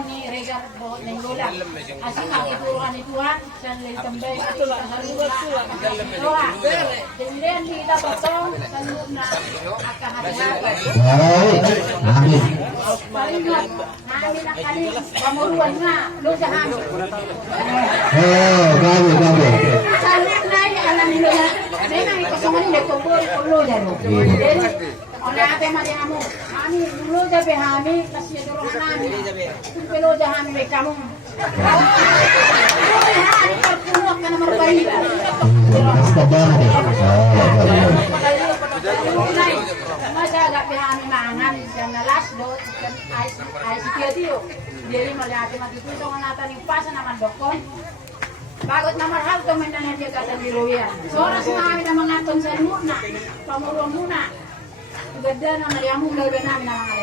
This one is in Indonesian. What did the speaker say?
Tuhan ni regal buat nenggola. Asal nak ituan ituan dan lagi tambah itu lah harus lah. Kemudian kita potong sempurna akan ada. Amin. Paling kami nak kali pamuruan na lu jahan. Bagus. Salut naik alam lu ya. Dengan kosongan ini kumpul perlu jadu. Oleh apa mati kamu? Kami dulu jabe kami kasih dorong kami. Perlu jahan mereka kamu. Hari perpuluh karena merbalik. Masa agak kami mangan dan last dot dan ais dia Jadi melihat mati itu dengan nata ni pas nama dokon. Bagot na mahal to man na dia kata biruyan. Soras na kami na mangaton sa muna. Pamulong muna. Ganda na naliamu gawin namin na mga